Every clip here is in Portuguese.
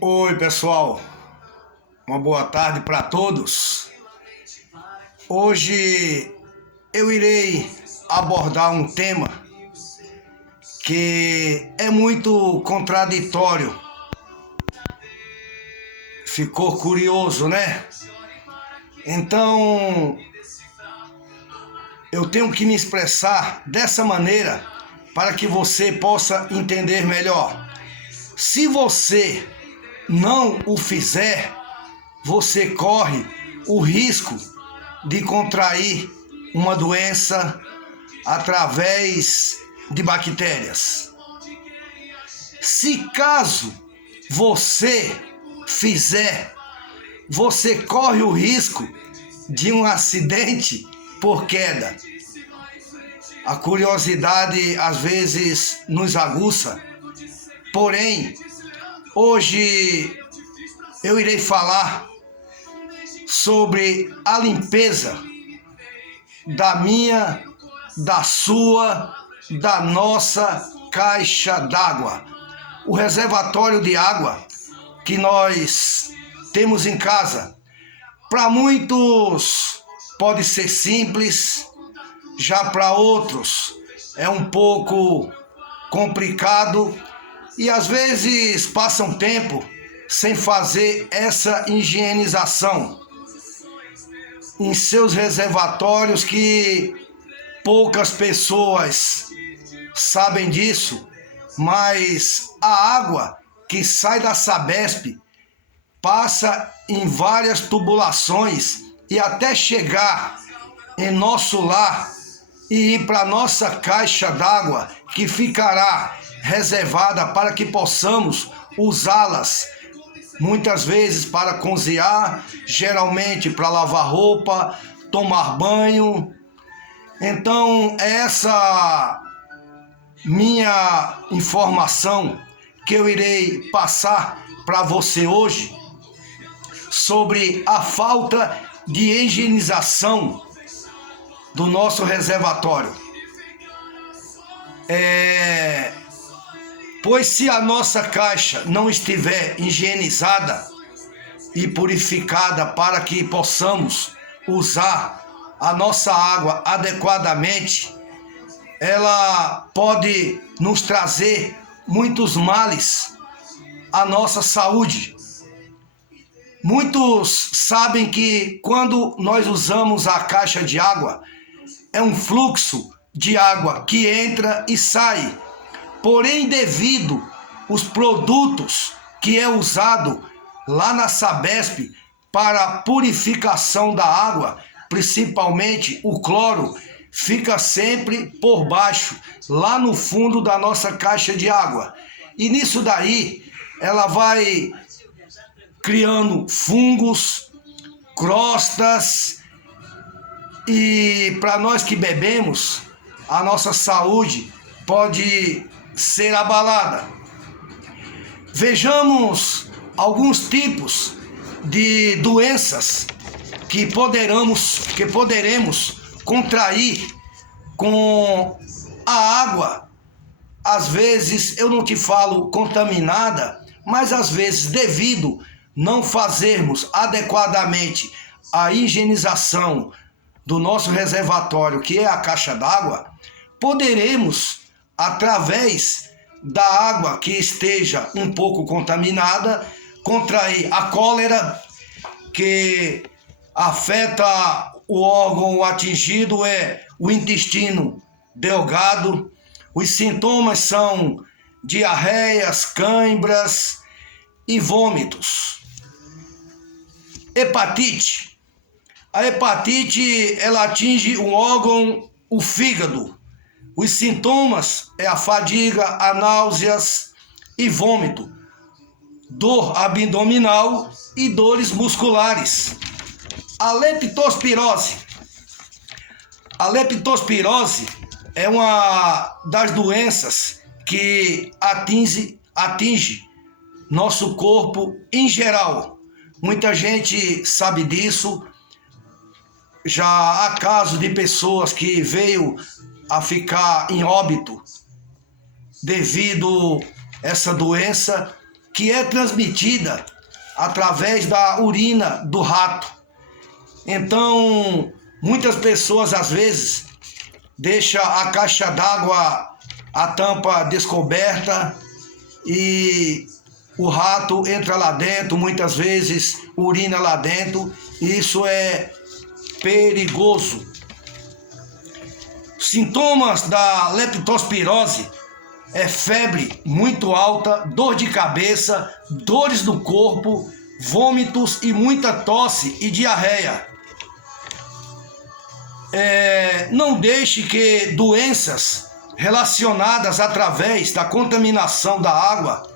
Oi, pessoal. Uma boa tarde para todos. Hoje eu irei abordar um tema que é muito contraditório. Ficou curioso, né? Então, eu tenho que me expressar dessa maneira para que você possa entender melhor. Se você não o fizer, você corre o risco de contrair uma doença através de bactérias. Se caso você fizer, você corre o risco de um acidente por queda. A curiosidade às vezes nos aguça, porém, hoje eu irei falar sobre a limpeza da minha, da sua, da nossa caixa d'água. O reservatório de água que nós temos em casa. Para muitos pode ser simples, já para outros é um pouco complicado e às vezes passam tempo sem fazer essa higienização em seus reservatórios, que poucas pessoas sabem disso, mas a água que sai da Sabesp passa em várias tubulações e até chegar em nosso lar e ir para nossa caixa d'água, que ficará reservada para que possamos usá-las muitas vezes para cozinhar, geralmente para lavar roupa, tomar banho. Então, essa minha informação que eu irei passar para você hoje sobre a falta de higienização do nosso reservatório. Pois se a nossa caixa não estiver higienizada e purificada para que possamos usar a nossa água adequadamente, ela pode nos trazer muitos males à nossa saúde. Muitos sabem que quando nós usamos a caixa de água, é um fluxo de água que entra e sai. Porém, devido aos produtos que é usado lá na Sabesp para a purificação da água, principalmente o cloro, fica sempre por baixo, lá no fundo da nossa caixa de água. E nisso daí, ela vai criando fungos, crostas, e para nós que bebemos, a nossa saúde pode ser abalada. Vejamos alguns tipos de doenças que poderemos contrair com a água. Às vezes eu não te falo contaminada, mas às vezes devido não fazermos adequadamente a higienização do nosso reservatório, que é a caixa d'água, poderemos, através da água que esteja um pouco contaminada, contrair a cólera, que afeta o órgão atingido, é o intestino delgado. Os sintomas são diarreias, cãibras e vômitos. Hepatite. A hepatite, ela atinge o órgão, o fígado. Os sintomas é a fadiga, a náuseas e vômito, dor abdominal e dores musculares. A leptospirose. A leptospirose é uma das doenças que atinge nosso corpo em geral. Muita gente sabe disso. Já há casos de pessoas que veio a ficar em óbito devido a essa doença. que é transmitida através da urina do rato. Então, muitas pessoas às vezes deixam a caixa d'água, a tampa descoberta, e o rato entra lá dentro, muitas vezes urina lá dentro, e isso é perigoso. Sintomas da leptospirose é febre muito alta, dor de cabeça, dores no corpo, vômitos e muita tosse e diarreia. Não deixe que doenças relacionadas através da contaminação da água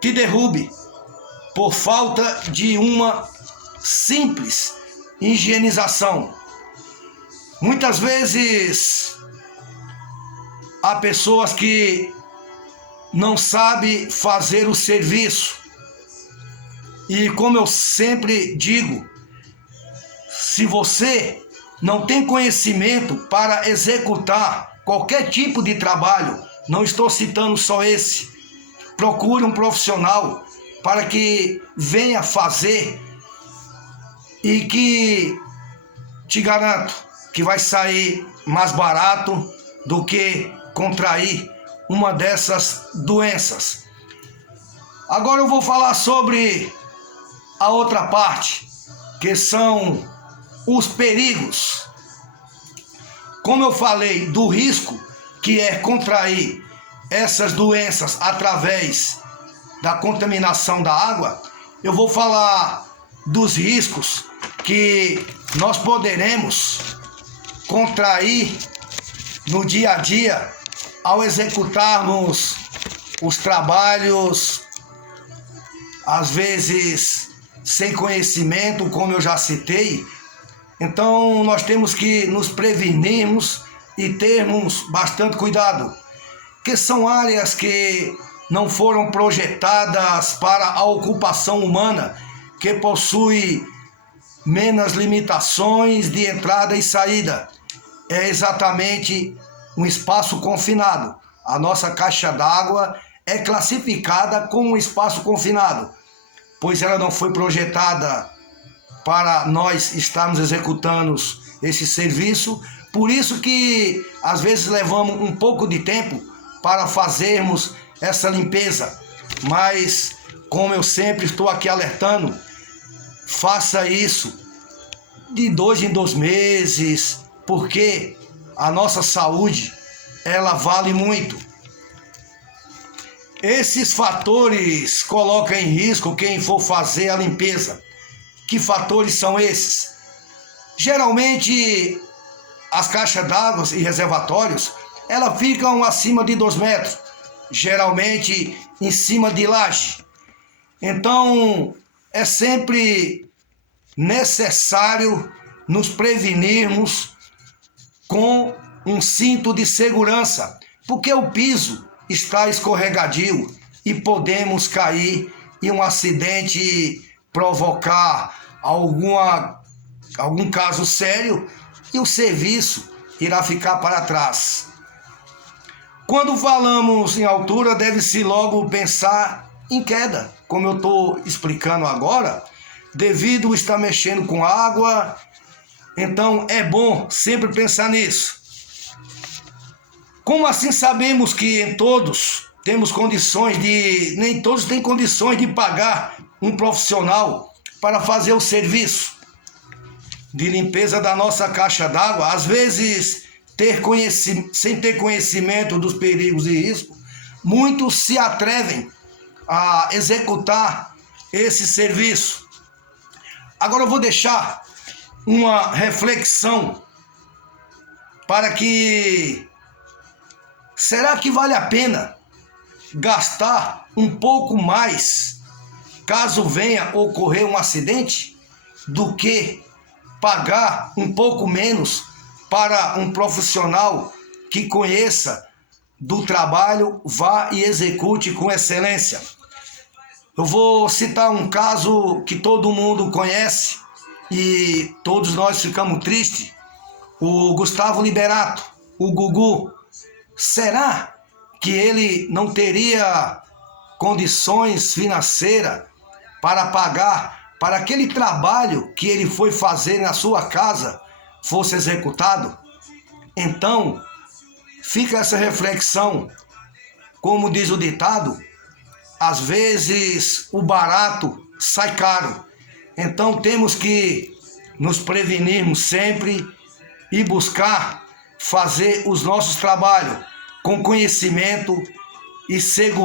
te derrube por falta de uma simples higienização. Muitas vezes há pessoas que não sabem fazer o serviço. E como eu sempre digo, se você não tem conhecimento para executar qualquer tipo de trabalho, não estou citando só esse, procure um profissional para que venha fazer, e que te garanto que vai sair mais barato do que contrair uma dessas doenças. Agora eu vou falar sobre a outra parte, que são os perigos. Como eu falei do risco que é contrair essas doenças através da contaminação da água, eu vou falar dos riscos que nós poderemos contrair no dia a dia ao executarmos os trabalhos, às vezes sem conhecimento, como eu já citei. Então nós temos que nos prevenirmos e termos bastante cuidado, que são áreas que não foram projetadas para a ocupação humana, que possui menos limitações de entrada e saída. É exatamente um espaço confinado. A nossa caixa d'água é classificada como um espaço confinado, pois ela não foi projetada para nós estarmos executando esse serviço. Por isso que às vezes levamos um pouco de tempo para fazermos essa limpeza. Mas, como eu sempre estou aqui alertando, faça isso de 2 em 2 meses, porque a nossa saúde, ela vale muito. Esses fatores colocam em risco quem for fazer a limpeza. Que fatores são esses? Geralmente, as caixas d'água e reservatórios, elas ficam acima de 2 metros, geralmente em cima de laje. Então, é sempre necessário nos prevenirmos com um cinto de segurança, porque o piso está escorregadio e podemos cair e um acidente provocar algum caso sério e o serviço irá ficar para trás. Quando falamos em altura, deve-se logo pensar em queda, como eu estou explicando agora, devido a estar mexendo com água. Então é bom sempre pensar nisso. Como assim sabemos que nem todos têm condições de pagar um profissional para fazer o serviço de limpeza da nossa caixa d'água? Às vezes, sem ter conhecimento dos perigos e riscos, muitos se atrevem a executar esse serviço. Agora eu vou deixar uma reflexão para que... Será que vale a pena gastar um pouco mais caso venha ocorrer um acidente, do que pagar um pouco menos para um profissional que conheça do trabalho, vá e execute com excelência? Eu vou citar um caso que todo mundo conhece e todos nós ficamos tristes. O Gustavo Liberato, o Gugu. Será que ele não teria condições financeiras para pagar para aquele trabalho que ele foi fazer na sua casa fosse executado? Então, fica essa reflexão. Como diz o ditado, às vezes o barato sai caro. Então temos que nos prevenirmos sempre e buscar fazer os nossos trabalhos com conhecimento e segurança.